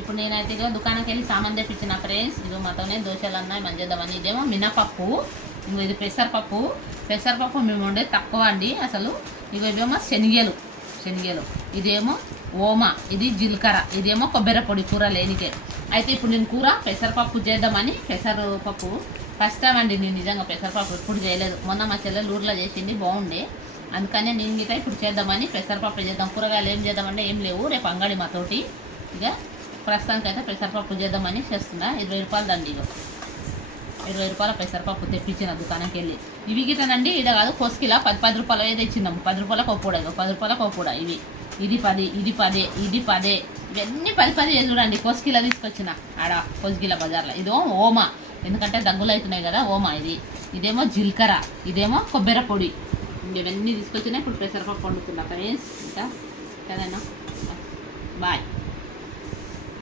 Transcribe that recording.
ఇప్పుడు నేనైతే ఇక దుకాణంకి వెళ్ళి సామాన్ తెప్పించిన ఫ్రెండ్స్. ఇదో మాతోనే దోశలు అన్నాయి మంచి చేద్దామని. ఇదేమో మినపప్పు, ఇంకో ఇది పెసరపప్పు. పెసరపప్పు మేము వండేది తక్కువ అండి అసలు. ఇవేమో శనగలు, ఇదేమో ఓమా, ఇది జీలకర్ర, ఇదేమో కొబ్బరి పొడి కూర లేనికే. అయితే ఇప్పుడు నేను కూర పెసరపప్పు చేద్దామని, పెసరపప్పు ఫస్ట్ టైం అండి నేను నిజంగా పెసరపప్పు ఎప్పుడు చేయలేదు. మొన్న మా చెల్లెలు ఊర్లో చేసింది బాగుండే, అందుకనే నేను మిగతా ఇప్పుడు చేద్దామని పెసరపప్పు చేద్దాం. కూరగాయలు ఏం చేద్దామంటే ఏం లేవు, రేపు అంగడి మాతోటి. ఇక ప్రస్తుతానికైతే పెసరపప్పు చేద్దామని చేస్తున్నా. 20 రూపాయలు దండి. ఇక 20 రూపాయల పెసరపప్పు తెప్పించిన దుకాణంకి వెళ్ళి. ఇవి గిటనండి ఇడ కాదు, కొసుకిలా 10 రూపాయలు ఏదో ఇచ్చినాము. 10 రూపాయలకు ఒక పూడ, 10 రూపాయలకు ఒక పూడ. ఇది 10, ఇది 10, ఇది 10. ఇవన్నీ 10 చూడండి. కొసుకిలా తీసుకొచ్చిన ఆడ కొసుకిలా బజార్లో. ఇదేమో ఓమా, ఎందుకంటే దగ్గులు అవుతున్నాయి కదా, ఓమా ఇది. ఇదేమో జీలకర్ర, ఇదేమో కొబ్బరి పొడి. ఇవన్నీ తీసుకొచ్చినా ఇప్పుడు పెసరపప్పు వండుతున్నా ఫ్రెండ్స్. ఇంకా కదన్నా, బాయ్.